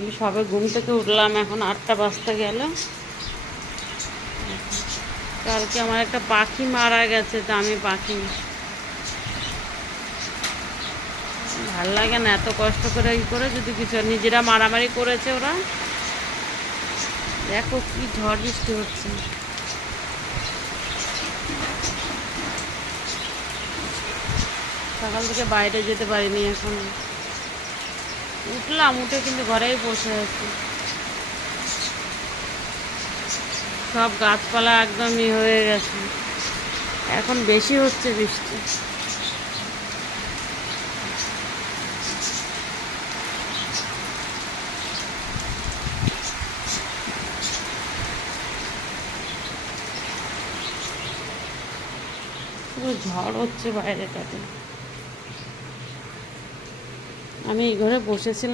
আমি সবে ঘুম থেকে উঠলাম, এখন 8টা বাজতে গেল। কালকে আমার একটা পাখি মারা গেছে, দামি পাখি। ভাল লাগে না এত কষ্ট করে করে যদি কিছু, নিজেরা মারামারি করেছে ওরা। দেখো কি ঝড় বৃষ্টি হচ্ছে। সকাল থেকে বাইরে যেতে পারিনি, এখন উঠলাম, উঠে কিন্তু ঘরেই বসে আছি। সব গাছপালা একদমই হয়ে গেছে, এখন বেশি হচ্ছে বৃষ্টি। পুরো ঝড় হচ্ছে বাইরেটাতে। আমি এই ঘরে বসেছিলাম।